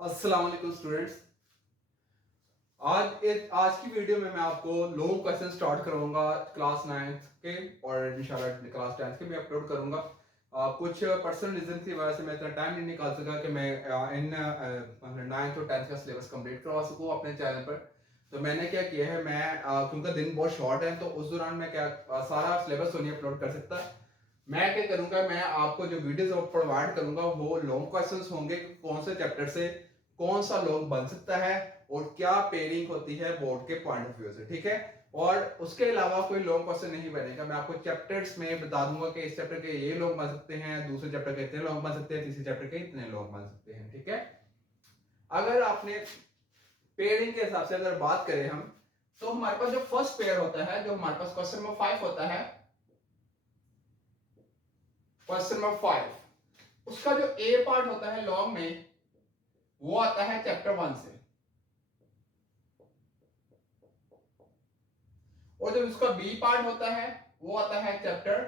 अस्सलाम वालेकुम स्टूडेंट्स। आज की वीडियो में मैं आपको लॉन्ग क्वेश्चन स्टार्ट करूंगा क्लास 9th के, और इंशाल्लाह क्लास 10th के मैं अपलोड करूंगा। कुछ पर्सनल रीजन की वजह से मैं इतना टाइम नहीं निकाल सका कि मैं इन 9th और 10th का सिलेबस कंप्लीट करवा सकूं अपने चैनल पर। तो मैंने क्या किया है, मैं क्योंकि दिन बहुत शॉर्ट है तो उस दौरान मैं क्या सारा सिलेबस तो नहीं अपलोड कर सकता। मैं क्या करूंगा, मैं आपको जो वीडियोस प्रोवाइड करूंगा वो लॉन्ग क्वेश्चंस होंगे। कौन से चैप्टर से कौन सा लॉन्ग बन सकता है और क्या पेयरिंग होती है बोर्ड के पॉइंट ऑफ व्यू से, ठीक है। और उसके अलावा कोई लॉन्ग क्वेश्चन नहीं बनेगा। मैं आपको चैप्टर्स में बता दूंगा कि इस चैप्टर के ये लॉन्ग बन सकते हैं, दूसरे चैप्टर के इतने लॉन्ग बन सकते हैं, तीसरे चैप्टर के इतने लॉन्ग बन सकते हैं, ठीक है। अगर आपने पेयरिंग के हिसाब से अगर बात करें हम, तो हमारे पास जो फर्स्ट पेयर होता है, जो हमारे पास क्वेश्चन नंबर 5 होता है, क्वेश्चन नंबर 5, उसका जो ए पार्ट होता है लॉन्ग में वो आता है चैप्टर 1 से, और जब उसका बी पार्ट होता है वो आता है चैप्टर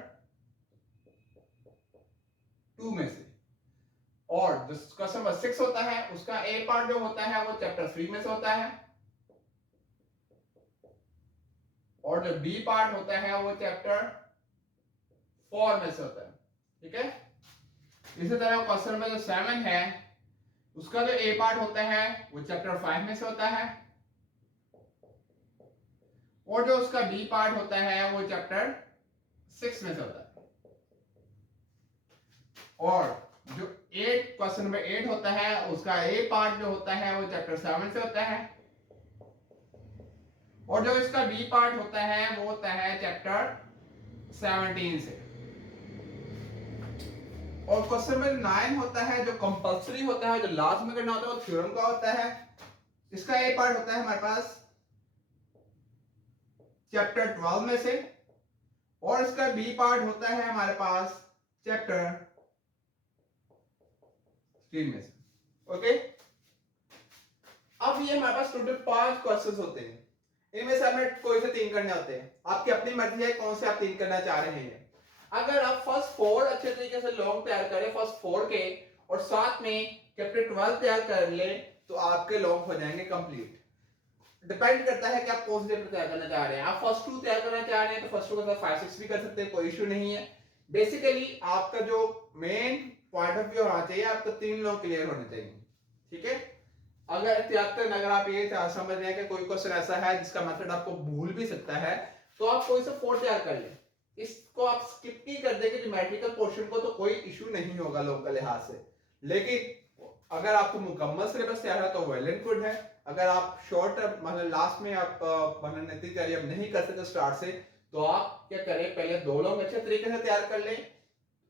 2 में से, और जो क्वेश्चन नंबर 6 होता है उसका ए पार्ट जो होता है वो चैप्टर 3 में से होता है, और जो बी पार्ट होता है वो चैप्टर 4 में से होता है, ठीक है। इसी तरह क्वेश्चन नंबर जो 7 है उसका जो ए पार्ट होता है वो चैप्टर 5 में से होता है, और जो उसका बी पार्ट होता है वो चैप्टर 6 में से होता है, और जो 8 क्वेश्चन नंबर 8 होता है उसका ए पार्ट जो होता है वो चैप्टर 7 से होता है, और जो इसका बी पार्ट होता है वो होता है चैप्टर 17 से। और क्वेश्चन नंबर 9 होता है जो कंपल्सरी होता है, जो लास्ट में करना होता है, वो थ्योरम का होता है। इसका ए पार्ट होता है हमारे पास चैप्टर 12 में से, और इसका बी पार्ट होता है हमारे पास चैप्टर 3 में से, ओके। अब ये हमारे पास टोटल 5 क्वेश्चंस होते हैं। इनमें से हमें कोई से 3 करने होते हैं। आपकी अपनी मर्जी है कौन से आप 3 करना चाह रहे हैं। अगर आप फर्स्ट 4 अच्छे तरीके से लॉन्ग तैयार करें फर्स्ट 4 के, और साथ में चैप्टर 12 तैयार कर ले, तो आपके लॉन्ग हो जाएंगे कंप्लीट। डिपेंड करता है कि आप कौन से चैप्टर तैयार करना चाह रहे हैं। आप फर्स्ट 2 तैयार करना चाह रहे हैं तो फर्स्ट 2 के साथ 5 6 भी कर सकते हैं, कोई इशू नहीं है। बेसिकली आपका जो मेन पॉइंट ऑफ व्यू होना चाहिए, आपको 3 लॉन्ग क्लियर होने चाहिए, ठीक है। अगर आप ये समझ रहे हैं कि कोई क्वेश्चन ऐसा है जिसका मेथड आपको भूल भी सकता है, तो आप कोई से 4 तैयार कर लें। इसको आप स्किप ही कर देंगे ज्योमेट्रिकल पोर्शन को, तो कोई इशू नहीं होगा लोग के लिहाज से। लेकिन अगर आपको मुकम्मल सिलेबस तैयार है तो वेल एंड गुड है। अगर आप शॉर्ट मतलब लास्ट में आप नतीजे तैयारी आप नहीं कर सकते स्टार्ट से, तो आप क्या करें, पहले 2 लॉन्ग अच्छे तरीके से तैयार कर लें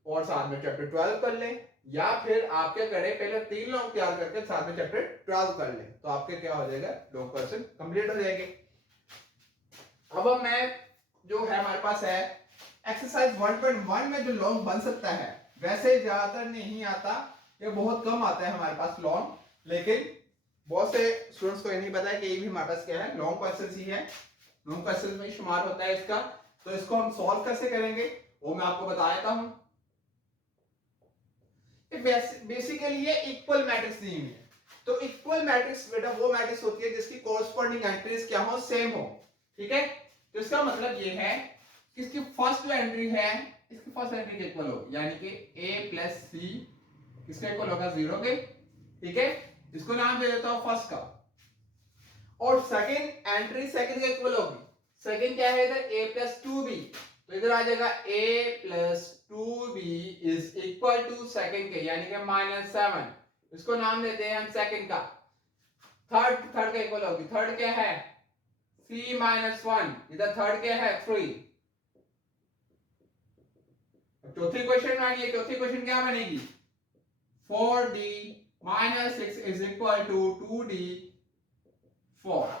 और साथ में चैप्टर 12 कर लें, या फिर आप क्या करें, पहले 3 लॉन्ग तैयार करके साथ में चैप्टर 12 कर लें, तो आपके क्या हो जाएगा, लॉन्ग क्वेश्चन कंप्लीट हो जाएंगे। अब मैं जो है हमारे पास है एक्सरसाइज 1.1 में जो लॉन्ग बन सकता है, वैसे ज्यादातर नहीं आता, ये बहुत कम आता है हमारे पास लॉन्ग, लेकिन बहुत से स्टूडेंट्स को ये नहीं पता है कि ये भी हमारे पास क्या है, लॉन्ग क्वेश्चन ही है, लॉन्ग क्वेश्चन में शुमार होता है इसका। तो इसको हम सॉल्व कैसे करेंगे वो मैं आपको बता देता हूं। बेसिकली ये इक्वल मैट्रिक्स दी हुई है। तो इक्वल मैट्रिक्स बेटा वो मैट्रिक्स होती है जिसकी कोरस्पॉन्डिंग एंट्रीज क्या हो, सेम हो, ठीक है। तो इसका मतलब ये है कि इसकी फर्स्ट जो एंट्री है इसकी फर्स्ट एंट्री के इक्वल होगी, यानी कि a प्लस सी किसका इक्वल होगा, 0 के, ठीक है। इसको नाम दे देता हूं फर्स्ट का। और सेकंड एंट्री सेकंड के इक्वल होगी। सेकंड क्या है इधर, a प्लस 2b, तो इधर आ जाएगा a plus 2b is equal to second के, यानी कि -7। इसको नाम देते हैं हम सेकंड का। थर्ड का इक्वल होगी। थर्ड क्या है, c माइनस 1, इधर थर्ड क्या है, 3। चौथी क्वेश्चन मानिए, चौथी क्वेश्चन क्या बनेगी, 4d minus 6 is equal to 2d 4।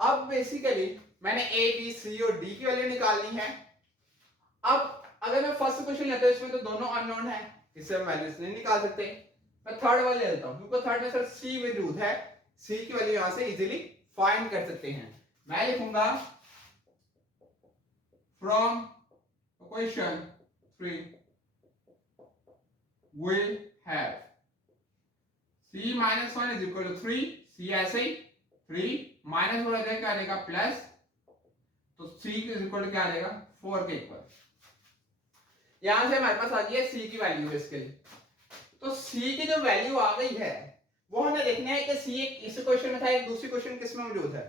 अब बेसिकली मैंने ए बी सी और डी की वैल्यू निकालनी है। अब अगर मैं फर्स्ट क्वेश्चन लेता हूं, इसमें तो दोनों अननोन है, इससे हम वैल्यूज नहीं निकाल सकते। मैं थर्ड वाले लेता हूं क्योंकि थर्ड में सर सी मौजूद है, सी की वैल्यू यहां से इजीली फाइंड कर सकते हैं। मैं लिखूंगा from question 3 we have c minus 1 is equal to 3, c ऐसे ही 3 माइनस हो जाएगा क्या आ जाएगा प्लस, तो c इज इक्वल टू क्या आ जाएगा 4 के इक्वल। यहां से हमारे पास आ गई है c की वैल्यू बेसिकली। तो c की जो वैल्यू आ गई है वो हमें देखना है कि c एक इस क्वेश्चन में था, एक दूसरी क्वेश्चन किस में मौजूद है।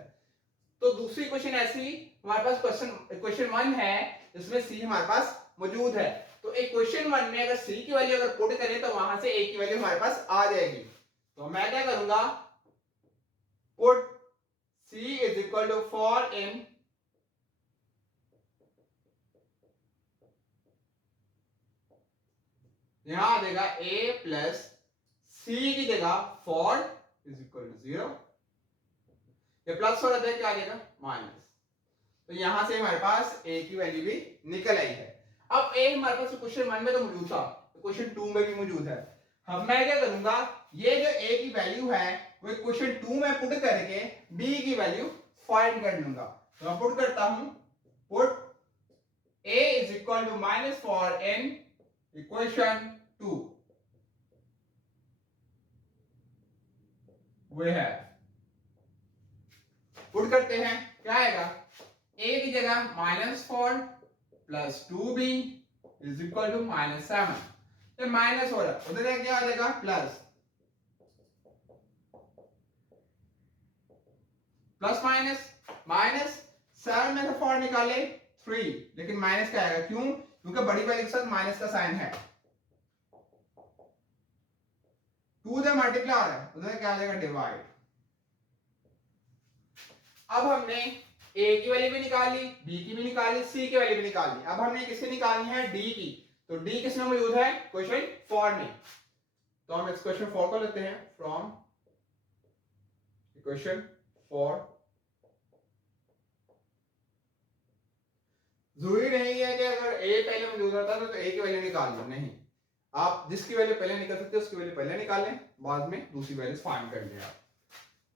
तो दूसरी क्वेश्चन ऐसी हमारे पास क्वेश्चन 1 है जिसमें c हमारे पास मौजूद है। तो एक क्वेश्चन 1 में अगर c की वैल्यू अगर पुट करें तो वहां से a की वैल्यू हमारे पास आ जाएगी। तो मैं क्या करूंगा, put c is equal to four in यहां आ जाएगा a प्लस c की जगह फॉर इज इक्वल टू 0, ये प्लस हो जाता है क्या आ जाएगा माइनस। तो यहां से हमारे पास a की वैल्यू भी निकल आई है। अब a हमारे पास क्वेश्चन 1 में तो मौजूद था, क्वेश्चन 2 में भी मौजूद है। अब मैं क्या करूंगा, ये जो a की वैल्यू है वो क्वेश्चन 2 में पुट करके b की वैल्यू फाइंड कर लूंगा। तो मैं पुट करता हूं, put a is equal to minus four n equation 2 वे है, पुट करते हैं क्या आएगा, a की जगह -4 plus 2b is equal to -7। ये माइनस हो रहा है, उधर क्या आ जाएगा प्लस, प्लस माइनस, माइनस 7 में से 4 निकाले 3, लेकिन माइनस क्या आएगा, क्यों, क्योंकि बड़ी वैल्यू के साथ माइनस का साइन है। 2 से मल्टीप्लाई हो रहा है, उधर क्या आ जाएगा डिवाइड। अब हमने a की वैल्यू भी निकाल ली, b की भी निकाल ली, c की वैल्यू भी निकाल ली। अब हमने किसकी निकालनी है, d की। तो d किसमें मौजूद है, क्वेश्चन 4 में। तो हम इस क्वेश्चन 4 को लेते हैं फ्रॉम क्वेश्चन 4। जरूरी नहीं है कि अगर a पहले मौजूद होता है तो a की वैल्यू निकाल लो, नहीं, आप जिसकी वैल्यू पहले निकल सकते हो उसकी वैल्यू पहले निकालें, बाद में दूसरी वैल्यू फाइंड कर लें आप।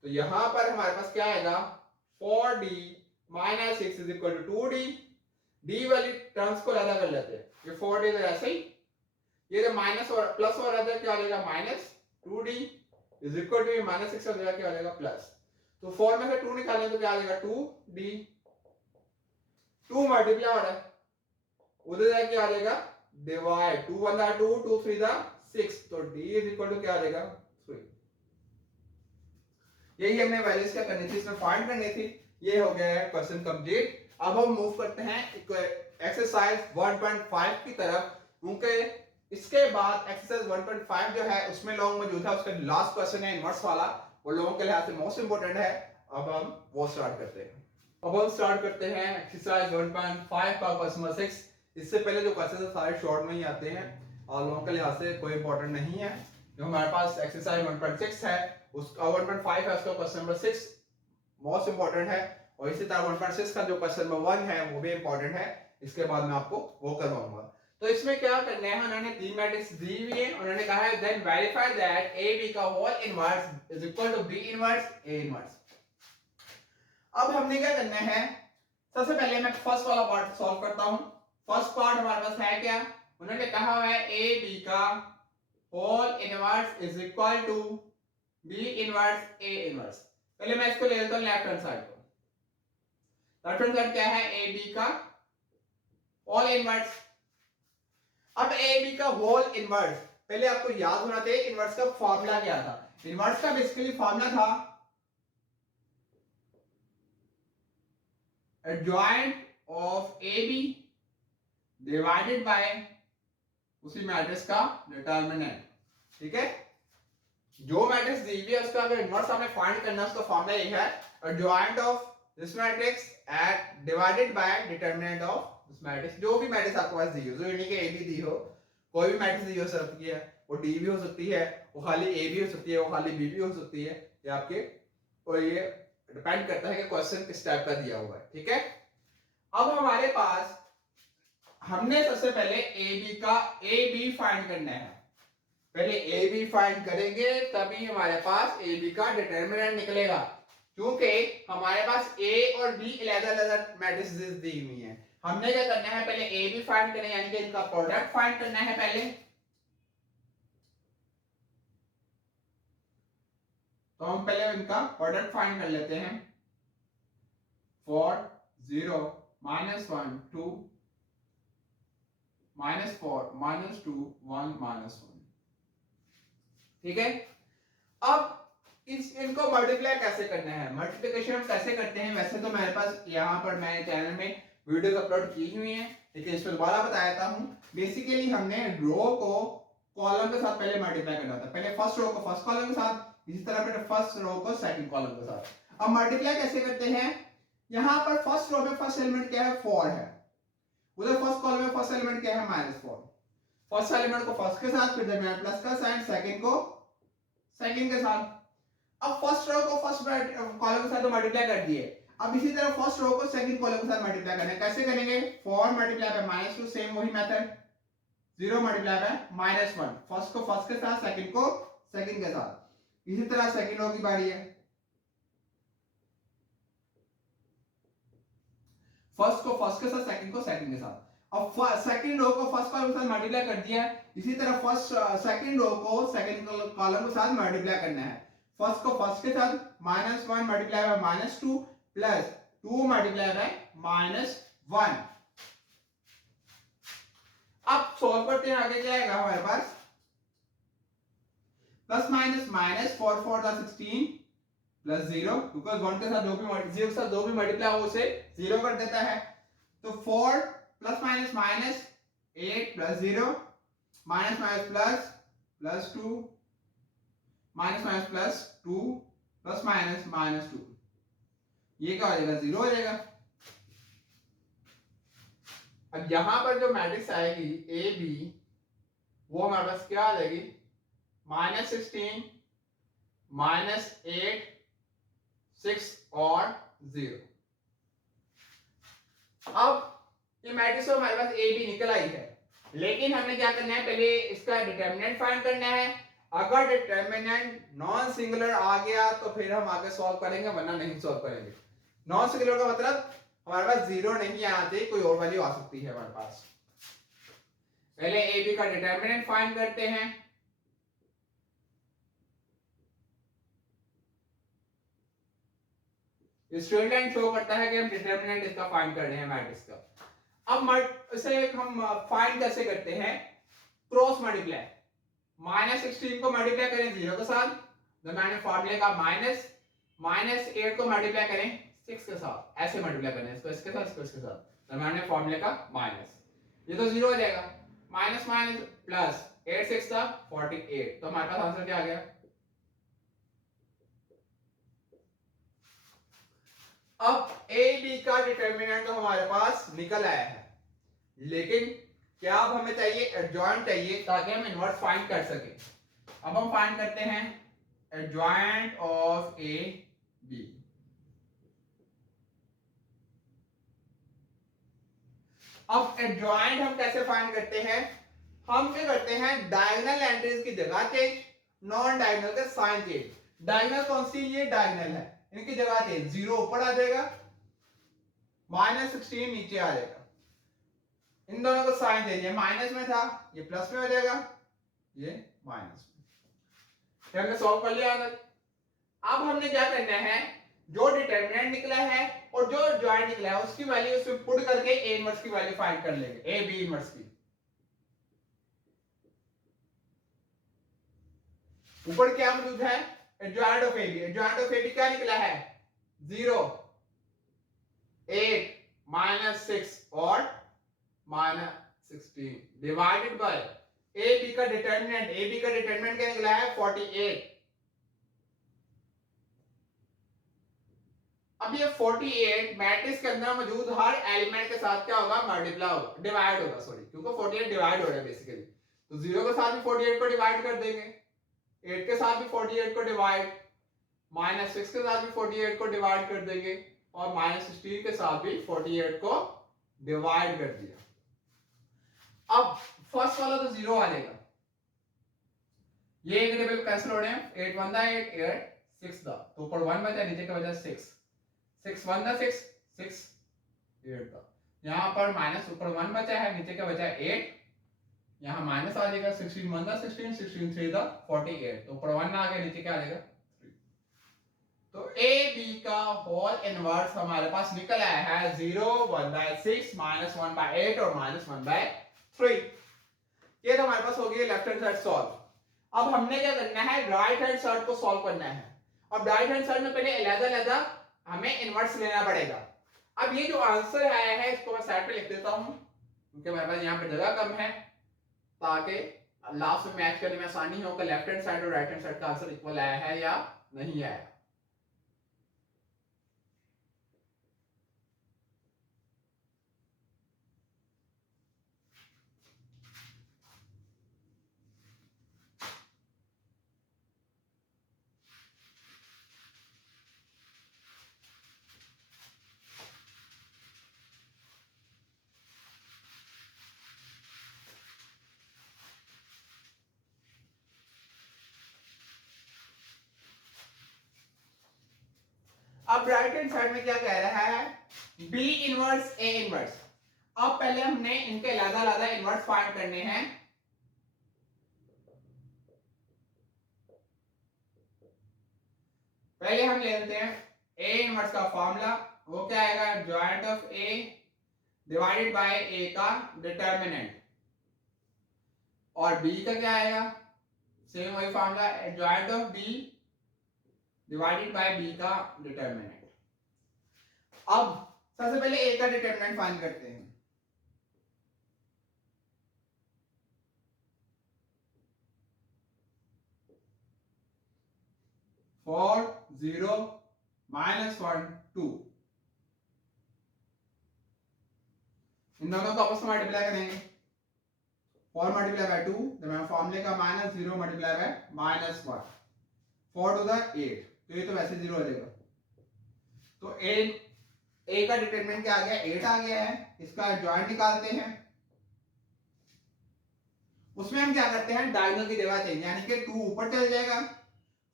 तो यहां पर हमारे पास क्या आएगा, 4d minus 6 is equal to 2d। d वाली टर्म्स को अलग कर लेते हैं, ये 4d तो ऐसे ही, ये जो माइनस और प्लस हो रहा था क्या आ जाएगा minus 2d is equal to minus 6 हो जाएगा क्या आ जाएगा प्लस। तो 4 में से 2 निकालें तो क्या आ जाएगा 2d, 2 मल्टीप्लाई हो रहा है, उधर जाके क्या आ जाएगा डिवाइड, 2 1 दा 2, 2 3 दा 6, तो d इज इक्वल टू क्या आ जाएगा 3। यही हमने वैल्यूज क्या करनी थी, इसमें फाइंड करनी थी। ये हो गया है क्वेश्चन कंप्लीट। अब हम मूव करते हैं एक्सरसाइज 1.5 की तरफ, क्योंकि इसके बाद एक्सरसाइज 1.5 जो है उसमें लॉन्ग मौजूद है, उसका लास्ट क्वेश्चन है इनवर्स वाला, वो लॉन्ग के लिहाज से मोस्ट इंपोर्टेंट है। अब हम वो स्टार्ट करते हैं। अब हम स्टार्ट करते हैं एक्सरसाइज 1.5 का क्वेश्चन नंबर 6। इससे पहले जो क्वेश्चन है सारे शॉर्ट में ही आते हैं और लॉन्ग के लिहाज से कोई इंपॉर्टेंट नहीं है। जो हमारे पास एक्सरसाइज 1.6 है उसका 1.5 है, उसका क्वेश्चन नंबर 6 मोस्ट इंपॉर्टेंट है, और इसी तरह 1.6 का जो क्वेश्चन नंबर 1 है वो भी इंपॉर्टेंट है। इसके बाद मैं आपको वो करवाऊंगा। तो इसमें क्या करना है, उन्होंने तीन मैट्रिक्स दी हुई है, उन्होंने कहा है then verify that A B का whole inverse is equal to B inverse A inverse. अब हमने क्या करना है, सबसे पहले मैं फर्स्ट वाला पार्ट सॉल्व करता हूं। फर्स्ट पार्ट हमारे पास है क्या, उन्होंने कहा हुआ है ए बी का whole inverse is equal to B inverse A inverse. पहले मैं इसको ले लेता हूं लेफ्ट हैंड साइड को। लेफ्ट हैंड साइड क्या है, ए बी का होल इनवर्स। अब ए बी का होल इनवर्स, पहले आपको याद होना चाहिए इनवर्स का फॉर्मूला क्या था। इनवर्स का बेसिकली फॉर्मूला था adjoint of A B divided by उसी मैट्रिक्स का डिटरमिनेंट। ठीक है, जो मैट्रिक्स दी हुई है उसका अगर इनवर्स हमें फाइंड करना है उसका फॉर्मूला ये है adjoint of this matrix at divided by determinant of this matrix. जो भी मैट्रिक्स आपके पास दी हो, जो नहीं कि ए बी दी हो, कोई भी मैट्रिक्स दी हो सकती है, वो डी भी हो सकती है, वो खाली ए भी हो सकती है, वो खाली बी भी हो सकती है, ये आपके, और ये डिपेंड करता है कि क्वेश्चन किस टाइप का दिया हुआ है। ठीक है, अब हमारे पास हमने सबसे पहले ए बी फाइंड करना है। पहले ए बी फाइंड करेंगे तभी हमारे पास ए बी का डिटरमिनेंट निकलेगा, क्योंकि हमारे पास ए और बी अलग-अलग मैट्रिसेस दी हुई हैं। हमने क्या करना है, पहले ए बी फाइंड करना है, यानी कि इनका प्रोडक्ट फाइंड करना है पहले। तो हम पहले इनका प्रोडक्ट फाइंड कर लेते हैं। 4 0 -1 2 -4 -2 1 -1। ठीक है, अब इनको मल्टीप्लाई कैसे करना है, मल्टीप्लिकेशन हम कैसे करते हैं। वैसे तो मेरे पास यहाँ पर मैंने चैनल में वीडियोस अपलोड की हुई हैं, लेकिन इसमें दोबारा बताता हूँ। बेसिकली हमने रो को कॉलम के साथ पहले मल्टीप्लाई करना था, पहले फर्स्ट रो को फर्स्ट कॉलम के साथ, इसी तरह फिर फर्स्ट रो को सेकंड कॉलम के साथ। अब मल्टीप्लाई कैसे करते हैं, यहाँ पर फर्स्ट रो में फर्स्ट एलिमेंट क्या है, 4 है, उधर फर्स्ट कॉलम में फर्स्ट एलिमेंट क्या है, -4। फर्स्ट एलिमेंट को फर्स्ट के साथ, फिर दरमियान प्लस का साइन, सेकंड को सेकंड के साथ। अब फर्स्ट रो को फर्स्ट कॉलम के साथ तो मल्टीप्लाई कर दिए, अब इसी तरह फर्स्ट रो को सेकंड कॉलम के साथ मल्टीप्लाई करना है। कैसे करेंगे, 4 मल्टीप्लाई बाय -2, सेम वही मेथड, 0 मल्टीप्लाई बाय -1, फर्स्ट को फर्स्ट के साथ, सेकंड को सेकंड के साथ। इसी तरह सेकंड रो की बारी है, फर्स्ट को फर्स्ट के साथ, सेकंड को सेकंड के साथ। अब सेकंड रो को फर्स्ट कॉलम के साथ मल्टीप्लाई कर दिया, इसी तरह फर्स्ट सेकंड रो को सेकंड कॉलम के साथ मल्टीप्लाई करना है। फर्स्ट को फर्स्ट के साथ, -1 multiply by -2 plus 2 multiply by -1। अब सॉल्व करते हैं, आगे क्या आएगा हमारे पास, प्लस माइनस माइनस 4 4 16 प्लस 0, बिकॉज 1 के साथ दो भी 0 के साथ दो भी मल्टीप्लाई हो उसे 0 कर देता है। तो 4 plus minus minus 8 plus 0 minus minus plus plus 2 minus minus plus 2 plus minus -2, ये क्या हो जाएगा, 0 हो जाएगा। अब यहां पर जो मैट्रिक्स आएगी ए बी, वो हमारे पास क्या आ जाएगी, -16 -8 6 और 0। अब ये मैट्रिक्स हमारे पास ए बी निकल आई है, लेकिन हमने क्या करना है, पहले इसका डिटर्मिनेंट फाइंड करना है। अगर डिटर्मिनेंट नॉन सिंगुलर आ गया तो फिर हम आगे सॉल्व करेंगे, वरना नहीं सॉल्व करेंगे। नॉन सिंगुलर का मतलब हमारे पास 0 नहीं आना चाहिए, कोई और वैल्यू आ सकती है हमारे पास। पहले ए बी का डिटर्मिनेंट फाइंड करते हैं। स्टूडेंट लाइन शो करता है कि हम डिटर्मिनेंट इसका फाइंड कर रहे हैं मैट्रिक्स का। अब इसे हम फाइंड कैसे करते हैं, क्रॉस मल्टीप्लाई। -16 को मल्टीप्लाई करें 0 के साथ, तो मैंने फॉर्मूले का -8 को मल्टीप्लाई करें 6 के साथ, ऐसे मल्टीप्लाई करें, इसको इसके साथ, इसको इसके साथ, तो मैंने फॉर्मूले का माइनस, ये तो 0 हो जाएगा। माइनस माइनस प्लस 8 6 था 48, तो हमारे पास आंसर क्या आ गया। अब ए बी का डिटर्मिनेंट तो हमारे पास निकल आया है, लेकिन क्या अब हमें चाहिए एडजॉइंट चाहिए, ताकि हम इनवर्स फाइंड कर सके। अब हम फाइंड करते हैं एडजॉइंट ऑफ ए बी। अब एडजॉइंट हम कैसे फाइंड करते हैं, हम क्या करते हैं, डायगोनल एंट्रीज की जगह चेंज, नॉन डायगोनल का साइन चेंज। डायगोनल कौन सी, ये डायगोनल है, इनकी जगह चेंज, 0 ऊपर आ जाएगा, -16 नीचे आ जाएगा। इन दोनों को साइन चेंज, ये माइनस में था, ये प्लस में हो जाएगा, ये माइनस में। तो हमने सॉल्व कर लिया। अब हमने क्या करना है, जो डिटर्मिनेंट निकला है और जो एडजॉइंट निकला है उसकी वैल्यू उसमें पुट करके ए इनवर्स की वैल्यू फाइंड कर लेंगे, ए बी इनवर्स की। ऊपर क्या मौजूद है, adjoint of A B. Adjoint of A B क्या निकला है, 0 8 -6 और -16 डिवाइडेड बाय ए बी का डिटर्मिनेंट। ए बी का डिटर्मिनेंट क्या निकला है, 48। अब ये 48 मैट्रिक्स के अंदर मौजूद हर एलिमेंट के साथ क्या होगा, मल्टीप्लाई होगा, डिवाइड होगा, सॉरी, क्योंकि 48 डिवाइड हो रहा है बेसिकली। तो 0 के साथ भी 48 को डिवाइड कर देंगे, 8 के साथ भी 48 को डिवाइड, -6 के साथ भी 48 को डिवाइड कर देंगे, और -16 के साथ भी 48 को डिवाइड कर दिया। अब फर्स्ट वाला तो 0 आ जाएगा, ये एक टेबल कैंसिल हो रहे हैं, 8 1 8 8 6 था, तो ऊपर 1 बचा, नीचे का बचा 6 6 1 6 6 8 था। यहाँ पर माइनस, ऊपर 1 बचा है, नीचे का बचा 8, यहाँ माइनस आ जाएगा, 16 1 16 16 3 था 48, तो ऊपर 1 आ गया, नीचे क्या आ जाएगा 3। तो ए बी का होल इनवर्स हमारे पास निकल आया है 0, 1/6, -1/8 और -1/3। ये तो हमारे पास हो गई लेफ्ट हैंड साइड सॉल्व। अब हमने क्या करना है, राइट हैंड साइड को सॉल्व करना है। अब राइट हैंड साइड में पहले अलग-अलग हमें इनवर्स लेना पड़ेगा। अब ये जो आंसर आया है इसको मैं साइड पे लिख देता हूं क्योंकि मेरे पास यहाँ पे जगह कम है, ताकि लास्ट में मैच करने में आसानी हो कि लेफ्ट हैंड साइड और राइट हैंड साइड का आंसर इक्वल आया है या नहीं आया। अब राइट हैंड साइड में क्या कह रहा है, बी इनवर्स ए इनवर्स। अब पहले हमने इनके अलग-अलग इनवर्स फाइंड करने हैं। पहले हम ले लेते हैं ए इनवर्स का फॉर्मूला। वो क्या आएगा, joint of A divided by A का डिटर्मिनेंट, और बी का क्या आएगा, सेम वही formula, joint of B divided by B का डिटर्मिनेंट। अब सबसे पहले ए का डिटर्मिनेंट फाइंड करते हैं। फोर, 0, -1, 2, इन दोनों को आपस में मल्टीप्लाई करेंगे। 4 मल्टीप्लाई बाय 2, तो फॉर्मूले का -0 मल्टीप्लाई बाय -1, 4 टू द 8, तो ये तो वैसे 0 हो जाएगा। तो ए का डिटरमिनेंट क्या आ गया, 8 आ गया है। इसका जॉइंट निकालते हैं। उसमें हम क्या करते हैं, डायगोनल की जगह चेंज, यानी कि 2 ऊपर चल जाएगा,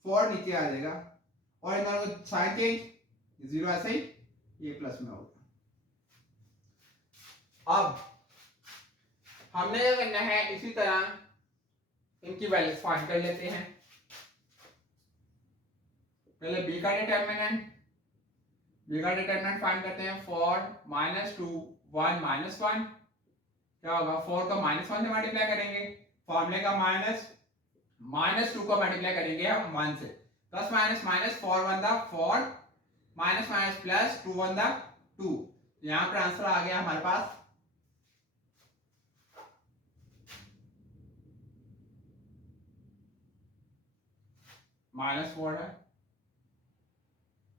4 नीचे आ जाएगा, और इन दोनों को साइन चेंज, 0 ऐसे ही, ये प्लस में होगा। अब हमने क्या करना है, इसी तरह इनकी वैल्यूज फाइंड कर लेते हैं। पहले बी का डिटरमिनेंट फाइंड करते हैं। 4 -2 1 -1 क्या होगा, 4 का -1 से मल्टीप्लाई करेंगे, फॉर्मूले का -2 को मल्टीप्लाई करेंगे हम 1 से, प्लस माइनस माइनस 4 1 दा 4, माइनस माइनस प्लस 2 1 दा 2। यहां पर आंसर आ गया हमारे पास -4 है,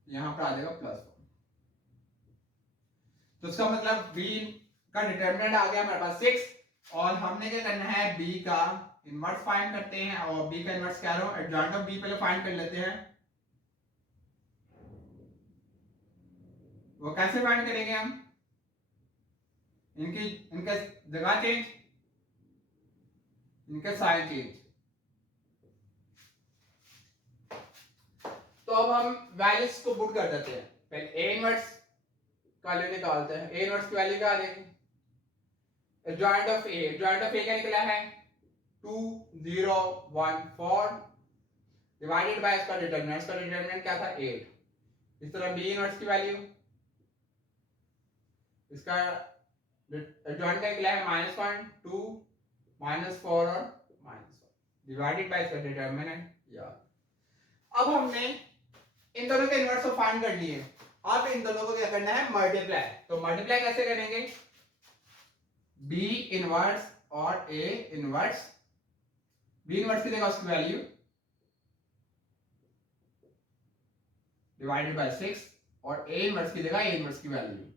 यहां पर आ जाएगा +1। तो इसका मतलब बी का डिटरमिनेंट आ गया हमारे पास 6, और हमने क्या करना है, बी का इनवर्स फाइंड करते हैं। और बी का इनवर्स क्या रहा हूं, एडजॉइंट ऑफ बी पहले फाइंड कर लेते हैं। वो कैसे फाइंड करेंगे हम, इनका जगह चेंज, इनका साइन चेंज। तो अब हम वैल्यूज को पुट कर देते हैं। पहले ए इनवर्स का वैल्यू निकालते हैं। ए इनवर्स की वैल्यू क्या आ जाएगी, जॉइंट ऑफ ए क्या निकला है, 2 0 1 4 डिवाइडेड बाय इसका डिटरमिनेंट क्या था, 8। इस तरह बी इनवर्स की वैल्यू, इसका जॉइंट का निकला है -1 2 -4 और -1 डिवाइडेड बाय इसका डिटरमिनेंट। अब हमने इन दोनों के इनवर्स को फाइंड कर लिए। अब इन दोनों को क्या करना है, मल्टीप्लाई। तो मल्टीप्लाई कैसे करेंगे, बी इनवर्स और ए इनवर्स। बी इनवर्स की जगह उसकी वैल्यू डिवाइडेड बाय 6, और ए इनवर्स की जगह ए इनवर्स की वैल्यू।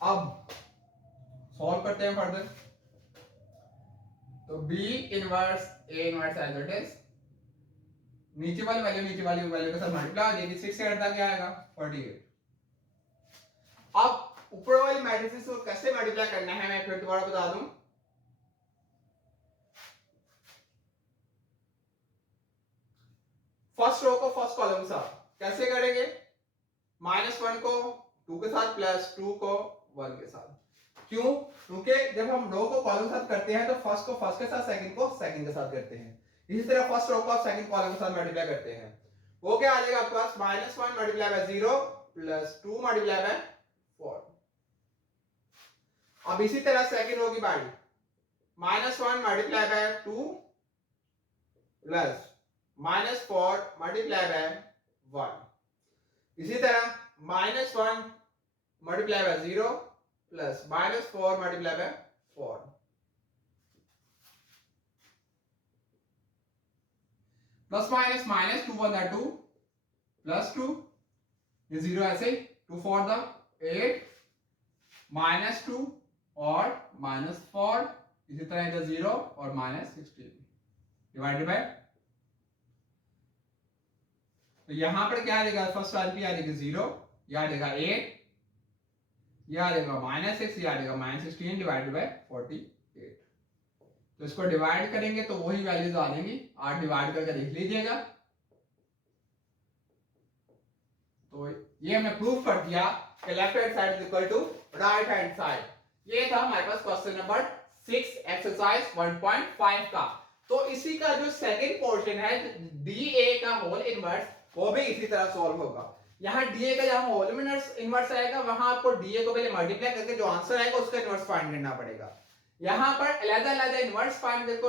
अब सॉल्व करते हैं फर्दर। तो B inverse A inverse as it is, नीचे वाली वैल्यू के साथ मल्टीप्लाई हो जाएगी। 6 से घटा क्या आएगा, 48। अब ऊपर वाली मैट्रिसेस को कैसे मल्टीप्लाई करना है मैं फिर दोबारा बता दूं। फर्स्ट रो को फर्स्ट कॉलम के साथ कैसे करेंगे, -1 को 2 2 के साथ प्लस 2 को 1 के साथ। क्यों? क्योंकि जब हम रो को कॉलम के साथ करते हैं तो फर्स्ट को फर्स्ट के साथ, सेकंड को सेकंड के साथ करते हैं। इसी तरह फर्स्ट रो को आप सेकंड कॉलम के साथ मल्टीप्लाई करते हैं। वो क्या आ जाएगा आपके पास, -1 multiply bye 0 plus 2 multiply bye 4। अब इसी तरह सेकंड रो की बारी, -1 multiply by 2 plus -4 multiply by 1। इसी तरह -1 multiply bye 0 plus -4 multiply by 4। Plus minus minus 2 1 2 plus 2, ये 0 ऐसे, 2 4 द 8 -2 और -4, इसी तरह इधर 0 और -16 डिवाइडेड बाय, तो यहां पर क्या आ जाएगा, फर्स्ट वाले पे आ जाएगा 0, यह आ जाएगा 8, यह आ जाएगा -6, यह आ जाएगा -16 डिवाइडेड बाय 48। तो इसको डिवाइड करेंगे तो वही वैल्यूज आ जाएंगी, 8 डिवाइड करके लिख लीजिएगा। तो ये हमने प्रूफ कर दिया कि left hand side is equal to right hand side. ये था हमारे पास क्वेश्चन नंबर 6 एक्सरसाइज 1.5 का। तो इसी का जो सेकंड पोर्शन है DA का होल इनवर्स, वो भी इसी तरह सॉल्व होगा। यहाँ DA का जहां होल इनवर्स आएगा वहां आपको DA को पहले मल्टीप्लाई करके जो आंसर आएगा उसका इनवर्स फाइंड करना पड़ेगा। यहाँ पर अलग-अलग इनवर्स फाइंड करके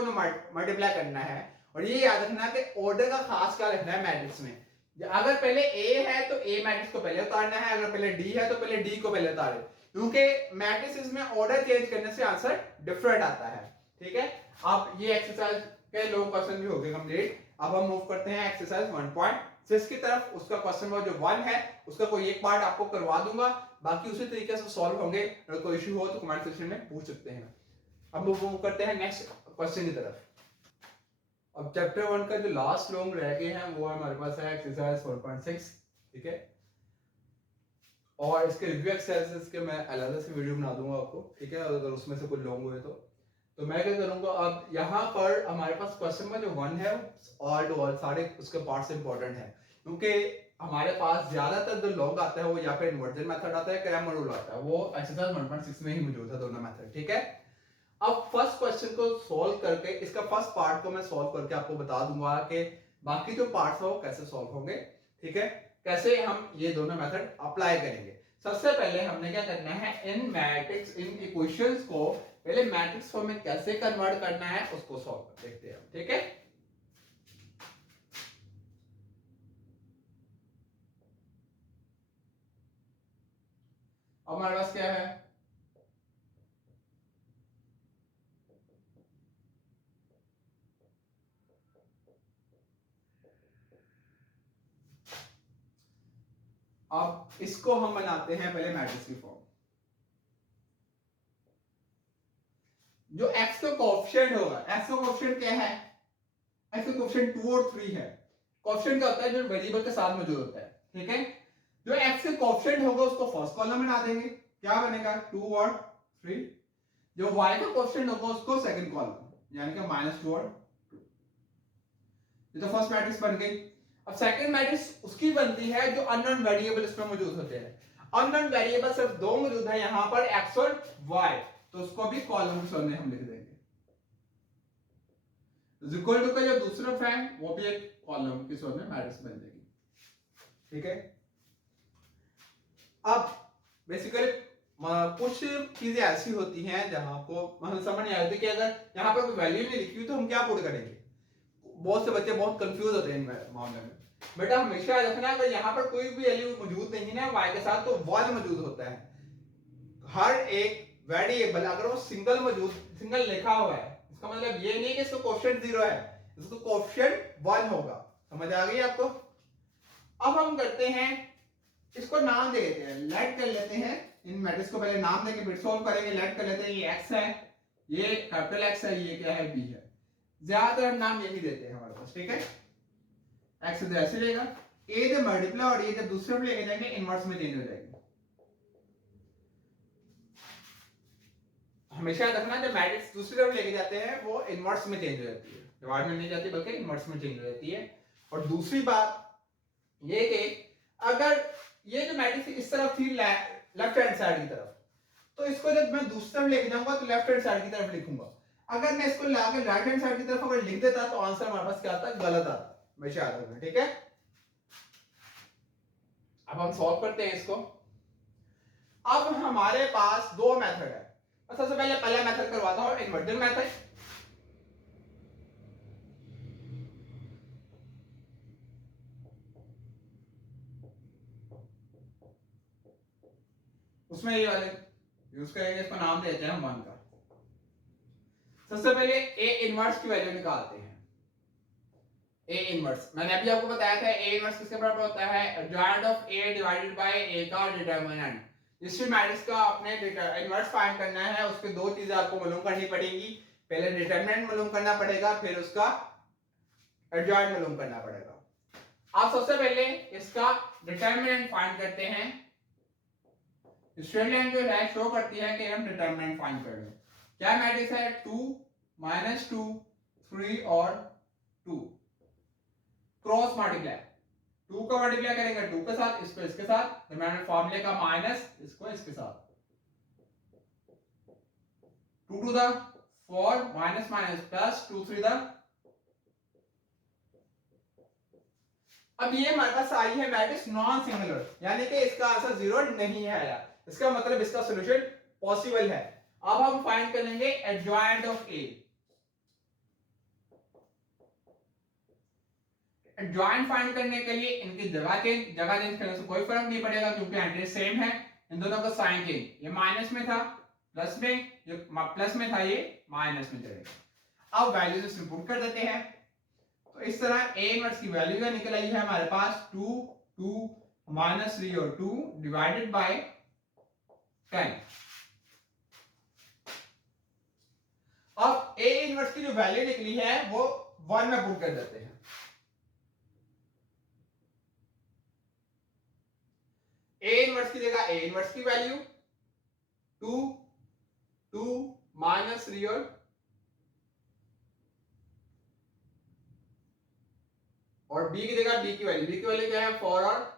मल्टीप्लाई करना है। और ये याद रखना कि ऑर्डर का खास क्या रखना है मैट्रिक्स में। अगर पहले A है तो A मैट्रिक्स को पहले उतारना है, अगर पहले D है तो पहले D को पहले उतारे, क्योंकि मैट्रिक्स में ऑर्डर चेंज करने से आंसर डिफरेंट आता है। ठीक है, अब ये एक्सरसाइज के लोग क्वेश्चन भी हो गए कंप्लीट। अब हम मूव करते हैं एक्सरसाइज 1.6 की तरफ। उसका क्वेश्चन नंबर जो 1 है उसका कोई एक पार्ट आपको करवा दूंगा, बाकी उसी तरीके से सॉल्व होंगे। अगर कोई इशू हो तो कमेंट सेक्शन में पूछ सकते हैं। अब मूव करते हैं नेक्स्ट क्वेश्चन की तरफ। अब चैप्टर 1 का जो लास्ट लॉन्ग रह गए हैं वो हमारे पास है एक्सरसाइज 4.6। ठीक है, और इसके रिव्यू एक्सरसाइजेस के मैं अलग से वीडियो बना दूंगा आपको। ठीक है, अगर उसमें से कुछ लॉन्ग हुए तो मैं क्या करूंगा, अब यहाँ पर हमारे पास क्वेश्चन में जो 1 है ऑल टू ऑल सारे उसके पार्ट्स इंपॉर्टेंट है, क्योंकि हमारे पास ज्यादातर जो लॉन्ग आता है वो या फिर इन्वर्जन मेथड आता है, क्रैमर रूल आता है, वो एक्सरसाइज 1.6 में ही मौजूद है दोनों मेथड। ठीक है, अब फर्स्ट क्वेश्चन को सॉल्व करके इसका फर्स्ट पार्ट को मैं सॉल्व करके आपको बता दूंगा कि बाकी जो पार्ट्स है वो कैसे सॉल्व होंगे। ठीक है, कैसे हम ये दोनों मेथड अप्लाई करेंगे। सबसे पहले हमने क्या करना है, इन मैट्रिक्स इन इक्वेशंस को पहले मैट्रिक्स फॉर्म में कैसे कन्वर्ट करना है उसको सॉल्व कर देखते हैं। ठीक है, अब हमारे पास क्या है, अब इसको हम बनाते हैं पहले मैट्रिक्स की फॉर्म। जो x का कोएफिशिएंट होगा, x का कोएफिशिएंट क्या है, x का कोएफिशिएंट 2 और 3 है। कोएफिशिएंट क्या होता है, जो वेरिएबल के साथ मौजूद होता है। ठीक है, जो x का कोएफिशिएंट होगा उसको फर्स्ट कॉलम में बना देंगे, क्या बनेगा 2 और 3। जो y का कोएफिशिएंट होगा उसको सेकंड कॉलम, यानी कि -2 और 2। ये तो फर्स्ट मैट्रिक्स बन गई। अब सेकंड मैट्रिक्स उसकी बनती है जो अननोन वेरिएबल इसमें मौजूद होते हैं। अननोन वेरिएबल सिर्फ दो मौजूद है यहाँ पर, x और y, तो उसको भी कॉलम के सामने हम लिख देंगे। इक्वल टू का जो दूसरा फैन वो भी एक कॉलम के सामने मैट्रिक्स बन जाएगी। ठीक है, अब बेसिकली कुछ चीजें ऐसी होती हैं जहां आपको मतलब समझ नहीं आती कि अगर यहाँ पर कोई वैल्यू नहीं लिखी हुई तो हम क्या पुट करेंगे। बहुत से बच्चे बहुत कंफ्यूज होते हैं इन मामले में। बेटा हमेशा रखना, अगर यहाँ पर कोई भी वैल्यू मौजूद नहीं है y के साथ तो 1 मौजूद होता है। हर एक वेरिएबल अगर वो सिंगल लिखा हुआ है, इसका मतलब ये नहीं कि इसका कोएफिशिएंट 0 है, इसका कोएफिशिएंट 1 होगा। समझ आ गई आपको। अब हम करते हैं, इसको नाम दे देते हैं, लेट कर लेते हैं। इन मैट्रिक्स को पहले नाम देके फिर सॉल्व करेंगे। लेट कर लेते हैं, ये x है, ये कैपिटल X है, ये क्या है b है। ज्यादातर हम नाम यही देते हैं हमारे पास। ठीक है, x इधर ऐसे लेगा, a जब मल्टीप्लाई और ये जब दूसरे पे लेके जाएंगे इनवर्स में चेंज हो जाएगी। हमेशा रखना जब मैट्रिक्स दूसरी तरफ लेके जाते हैं वो इनवर्स में चेंज हो जाती है, डिवाइड में नहीं जाती बल्कि इनवर्स में चेंज हो जाती है। और दूसरी बात ये कि अगर ये जो मैट्रिक्स इस तरफ थी लेफ्ट हैंड साइड की तरफ, तो इसको जब मैं दूसरी तरफ लेके जाऊंगा तो लेफ्ट हैंड साइड की तरफ लिखूंगा। अगर मैं इसको लाके राइट हैंड साइड की तरफ अगर लिख देता तो आंसर हमारे पास क्या आता, गलत आता, हमेशा याद रखना, ठीक है। अब हम सॉल्व करते हैं इसको। अब हमारे पास दो मेथड है, सबसे पहले पहला मेथड करवाता हूं, इन्वर्टेड मेथड। उसमें ये वाले यूज करेंगे, इसको नाम देते हैं हम 1 का। सबसे पहले ए इनवर्स की वैल्यू निकालते हैं। ए इनवर्स मैंने अभी आपको बताया था, ए इनवर्स किसके बराबर होता है, adjoint of A divided by A का डिटरमिनेंट। जिस भी मैट्रिक्स का आपने इनवर्स फाइंड करना है उसके दो चीजें आपको मालूम करनी पड़ेगी, पहले डिटरमिनेंट मालूम करना पड़ेगा, फिर उसका एडजॉइंट मालूम करना पड़ेगा। आप सबसे पहले इसका डिटरमिनेंट फाइंड करते हैं। स्ट्रेट लाइन जो है शो करती है कि हम डिटरमिनेंट फाइंड कर लें। क्या मैट्रिक्स है, 2 -2 3 और 2 क्रॉस मल्टीप्लाई, 2 का मल्टीप्लाई करेंगे 2 के साथ, इसको इसके साथ, डिटरमिनेंट फॉर्मूले का माइनस इसको इसके साथ, 2 to the 4 minus minus plus 2 3 द। अब ये हमारे पास आई है मैट्रिक्स नॉन सिंगुलर, यानी कि इसका आंसर 0 नहीं है आया, इसका मतलब इसका सॉल्यूशन पॉसिबल है। अब हम फाइंड करेंगे adjoint of A. Adjoint find करने के लिए इनकी जगह चेंज करने से कोई फर्क नहीं पड़ेगा क्योंकि एंट्री सेम है, इन दोनों का साइन चेंज, ये माइनस में था प्लस में, ये प्लस में था ये माइनस में चलेगा। अब वैल्यूज पुट कर देते हैं, तो इस तरह ए इनवर्स की वैल्यू क्या निकल आई है हमारे पास, 2 2 -3 और 2 डिवाइडेड बाय 10। अब ए इनवर्स की जो वैल्यू निकली है वो 1 में पुट कर देते हैं। ए इनवर्स की जगह ए इनवर्स की वैल्यू 2 2 -3 और बी की जगह बी की वैल्यू क्या है, 4 और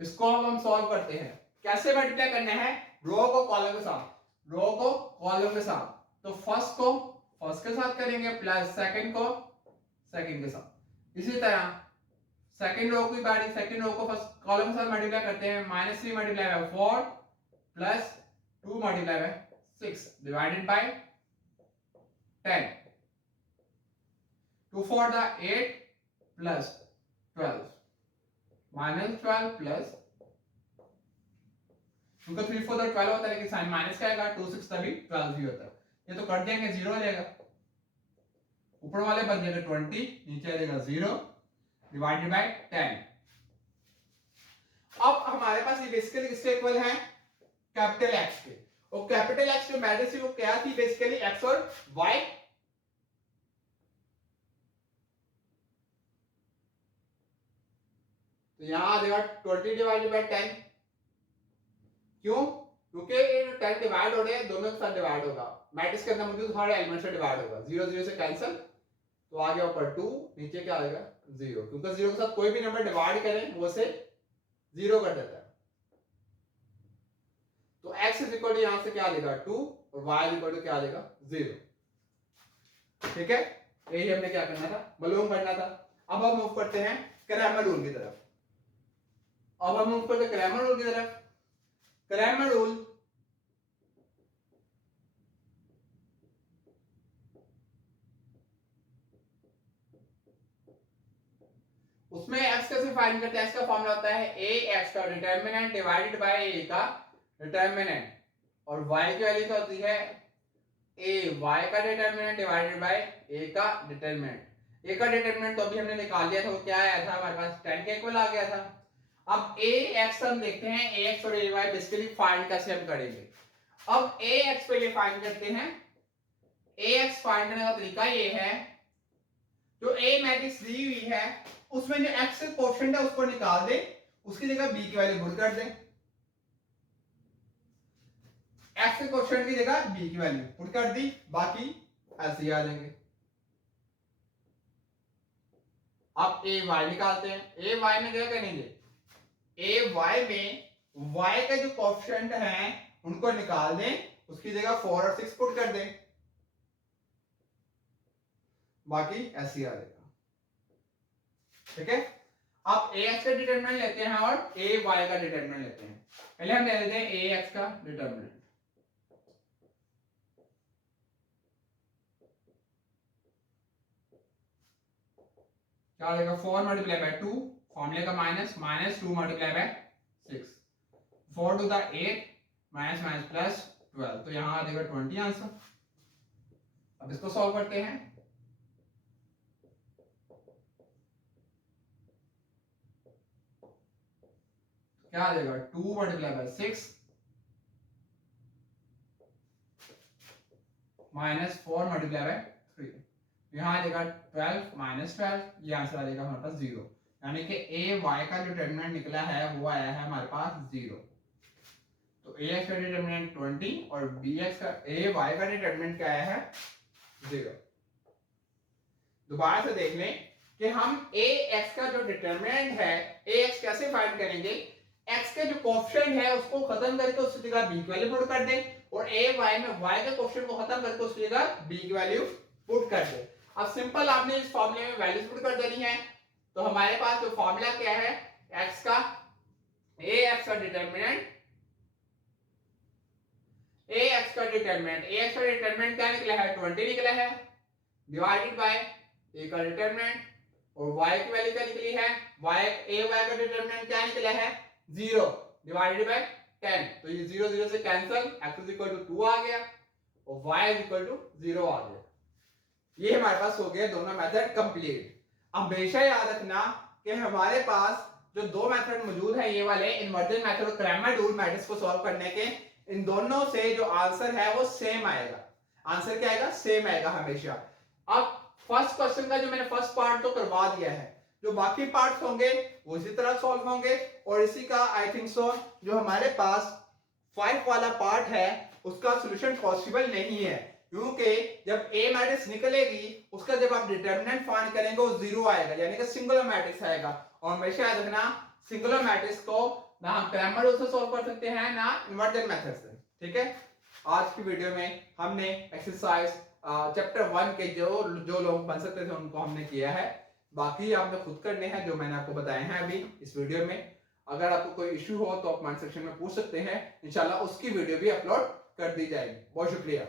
इसको हम सॉल्व करते हैं। कैसे मल्टीप्लाई करना है, रो को कॉलम के साथ, रो को कॉलम के साथ, तो फर्स्ट को फर्स्ट के साथ करेंगे प्लस सेकंड को सेकंड के साथ। इसी तरह सेकंड रो की बारी, सेकंड रो को फर्स्ट कॉलम के साथ मल्टीप्लाई करते हैं, -3 multiply by 4 plus 2 multiply by 6 divided by 10, 2 4 the 8 plus 12 -12 plus, क्योंकि 3 4 द 12 होता है लेकिन साइन माइनस का आएगा, 2 6 तभी 12 भी होता है, ये तो कट देंगे 0 हो जाएगा, ऊपर वाले बन जाएगा 20, नीचे आ जाएगा 0 डिवाइडेड बाय 10। अब हमारे पास ये बेसिकली किसके इक्वल है, कैपिटल एक्स के, और कैपिटल एक्स जो मैट्रिक्स है वो क्या थी, बेसिकली एक्स और वाई। तो यहां आ जाएगा 20 डिवाइडेड बाय 10, क्यों, क्योंकि 10 डिवाइड हो रहे हैं, दोनों के साथ डिवाइड होगा, मैट्रिक्स के अंदर मौजूद हर एलिमेंट से डिवाइड होगा, 0 0 से कैंसिल, तो आ गया ऊपर 2, नीचे क्या आएगा 0, क्योंकि 0 के साथ कोई भी नंबर डिवाइड करें वो से 0 कर देता है। तो x इज इक्वल टू यहां से क्या आ जाएगा 2 और y इज इक्वल टू क्या आ जाएगा 0, ठीक है। यही हमने क्या करना था, मालूम करना था। अब हम मूव करते हैं क्रैमर रूल की तरफ। अब हम मूव करते हैं क्रैमर रूल की तरफ। क्रैमर रूल उसमें x कैसे फाइंड करते हैं, x का फॉर्मूला होता है a x का डिटरमिनेंट डिवाइडेड बाय a का डिटरमिनेंट, और y की वैल्यू क्या होती है a y का डिटरमिनेंट डिवाइडेड बाय a का डिटरमिनेंट। a का डिटरमिनेंट तो अभी हमने निकाल लिया था, वो क्या आया था हमारे पास 10 के इक्वल आ गया था। अब a x हम देखते हैं, a x और a y बेसिकली फाइंड कैसे हम करेंगे। अब a x पहले फाइंड करते हैं। a x फाइंड करने का तरीका ये है, जो a मैट्रिक्स दी हुई है उसमें जो x कोएफिशिएंट है उसको निकाल दे, उसकी जगह b की वैल्यू पुट कर दे, x के कोएफिशिएंट की जगह b की वैल्यू पुट कर दी, बाकी ऐसे ही आ जाएंगे। अब ए वाई निकालते हैं। ए वाई में क्या करेंगे, ए वाई में वाई का जो कोएफिशिएंट है उनको निकाल दें, उसकी जगह 4 और 6 पुट कर दें, बाकी ऐसे ही आ जाएगा। ठीक है, आप ए एक्स का डिटरमिनेंट लेते हैं और ए वाई का डिटरमिनेंट लेते हैं। पहले हम ले लेते हैं ए एक्स का डिटरमिनेंट। क्या हो जाएगा, 4 मल्टीप्लाई बाय 2, फॉर्मूले का minus, minus 2 multiply by 6, 4 to the 8, minus minus plus 12, तो यहां आ जाएगा 20 आंसर। अब इसको सॉल्व करते हैं। क्या आ जाएगा, 2 multiply by 6 minus 4 multiply by 3, यहाँ आ जाएगा 12 माइनस 12, ये आंसर आ जाएगा हमारे पास 0, यानी कि ए वाई का जो डिटरमिनेंट निकला है वो आया है हमारे पास 0। तो ए एक्स का डिटरमिनेंट 20 और बी एक्स का, ए वाई का डिटरमिनेंट क्या आया है, 0। दोबारा से देख लें कि हम ए एक्स का जो डिटरमिनेंट है, ए एक्स कैसे फाइंड करेंगे, एक्स के जो कोएफिशिएंट है उसको खत्म करके उसकी जगह बी की वैल्यू पुट कर दें, और ए वाई में वाई के कोएफिशिएंट को खत्म करके उसकी जगह बी की वैल्यू पुट कर दें। अब सिंपल आपने इस फॉर्मूले में वैल्यूज पुट कर देनी है। तो हमारे पास जो फॉर्मूला क्या है, एक्स का, ए एक्स का डिटरमिनेंट, ए एक्स का डिटरमिनेंट क्या निकला है, 20 निकला है, डिवाइडेड बाय ए का डिटरमिनेंट, और y की वैल्यू क्या निकली है, ए वाई का डिटरमिनेंट क्या निकला है, 0 डिवाइडेड बाय 10, तो ये 0 0 से cancel, x is equal to 2 आ गया और y इज इक्वल टू 0 आ गया। ये हमारे पास हो गया दोनों मेथड कंप्लीट। हमेशा याद रखना कि हमारे पास जो दो मेथड मौजूद है, ये वाले इन्वर्जन मेथड और क्रैमर रूल मैट्रिक्स को सॉल्व करने के, इन दोनों से जो आंसर है वो सेम आएगा। आंसर क्या आएगा, सेम आएगा हमेशा। अब फर्स्ट क्वेश्चन का जो मैंने फर्स्ट पार्ट तो करवा दिया है, जो बाकी पार्ट्स होंगे वो इसी तरह सॉल्व होंगे, और इसी का आई थिंक सो जो हमारे पास 5 वाला पार्ट है उसका सॉल्यूशन पॉसिबल नहीं है, क्योंकि जब ए मैट्रिक्स निकलेगी उसका जब आप डिटरमिनेंट फाइंड करेंगे वो 0 आएगा, यानी कि सिंगुलर मैट्रिक्स आएगा। और हमेशा याद रखना, सिंगुलर मैट्रिक्स को ना हम क्रैमर रूल से सॉल्व कर सकते हैं ना इन्वर्जन मेथड से। ठीक है, आज की वीडियो में हमने एक्सरसाइज चैप्टर 1 के जो लोग बन सकते थे उनको हमने किया है, बाकी आपने खुद करने हैं जो मैंने आपको बताए हैं अभी इस वीडियो में। अगर आपको कोई इशू हो तो आप कमेंट सेक्शन में पूछ सकते हैं, इंशाल्लाह उसकी वीडियो भी अपलोड कर दी जाएगी। बहुत शुक्रिया।